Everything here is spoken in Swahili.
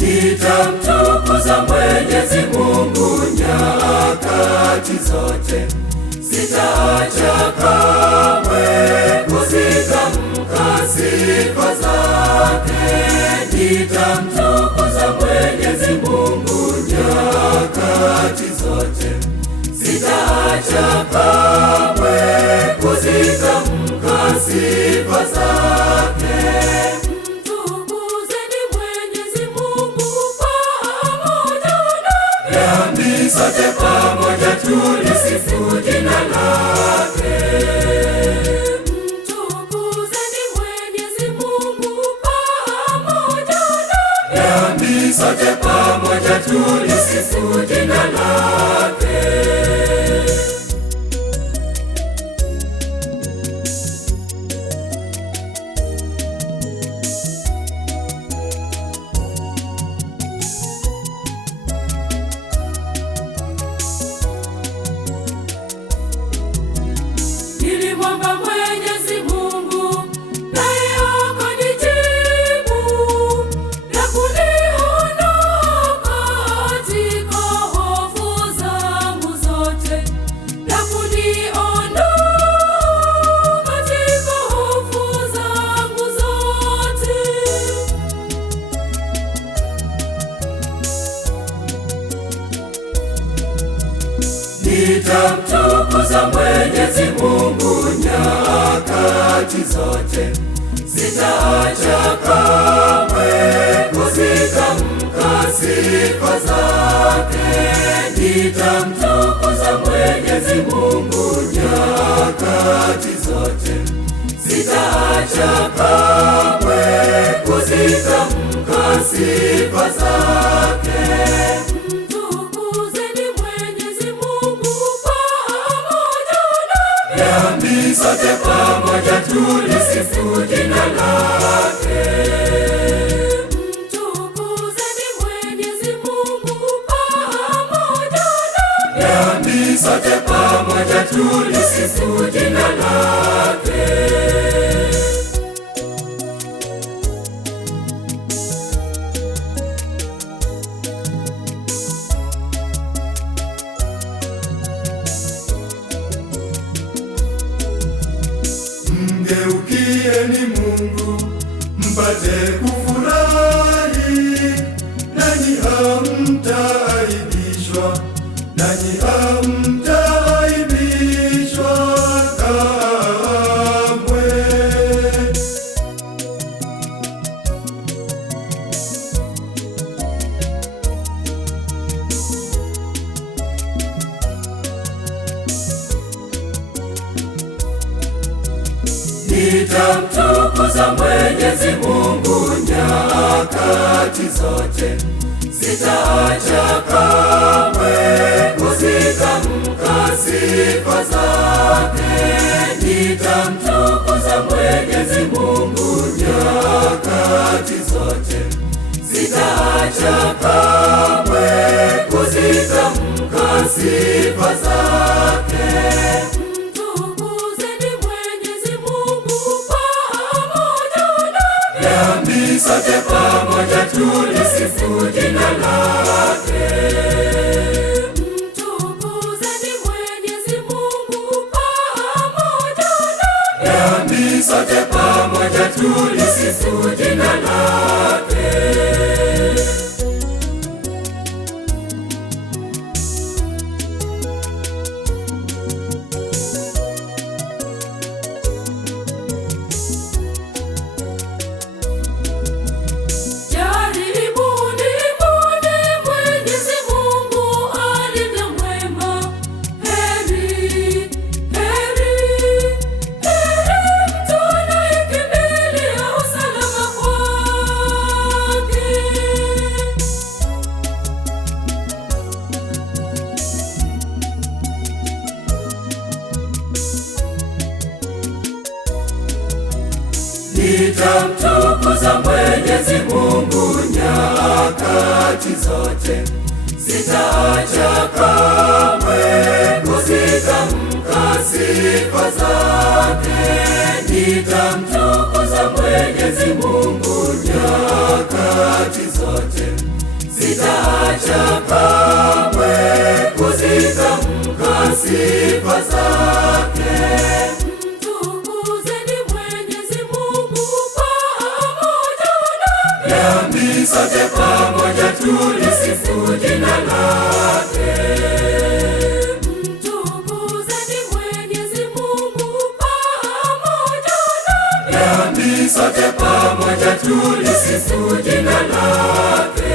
Nitamtukuza Mwenyezi Mungu nyakati zote, sitaacha kamwe kuzitamka sifa zake. Nitamtukuza Mwenyezi Mungu nyakati zote, sitaacha kamwe kuzitamka sifa zake. Sote pamoja tulisifu jina lake. Mtukuzeni Mwenyezi Mungu pamoja nami. Sote pamoja tulisifu jina lake. Nilimwomba Mwenyezi Mungu naye akanijibu na kuniondoa katika hofu zangu zote, na kuniondoa katika hofu zangu zote. Nitamtukuza Mwenyezi Mungu nyakati zote, sitaacha kamwe kuzitamka sifa zake. Nitamtukuza Mwenyezi Mungu nyakati zote, sitaacha kamwe kuzitamka sifa zake. Nami sote pamoja tulisifu jina lake. Mtukuzeni Mwenyezi Mungu pamoja nami. Sote pamoja tulisifu jina lake. Mgeukieni Mungu mpate kufurahi, nanyi hamtaaibishwa, nanyi hamtaaibishwa kamwe. Nitamtukuza Mwenyezi Mungu nyakati zote, sitaacha kamwe kuzitamka sifa zake. Nitamtukuza Mwenyezi Mungu nyakati zote, sitaacha kamwe kuzitamka sifa zake. Nami sote pamoja tulisifu jina lake. Mtukuzeni Mwenyezi Mungu pamoja nami. Sote pamoja tulisifu jina lake. Nitamtukuza Mwenyezi Mungu nyakati zote, sitaacha kamwe kuzitamka sifa zake. Nitamtukuza Mwenyezi Mungu nyakati zote, sitaacha kamwe kuzitamka sifa zake. Mtukuzeni Mwenyezi Mungu pamoja nami. Nami sote pamoja tulisifu jina lake. Mtukuzeni Mwenyezi Mungu pamoja nami. Nami sote pamoja tulisifu jina lake.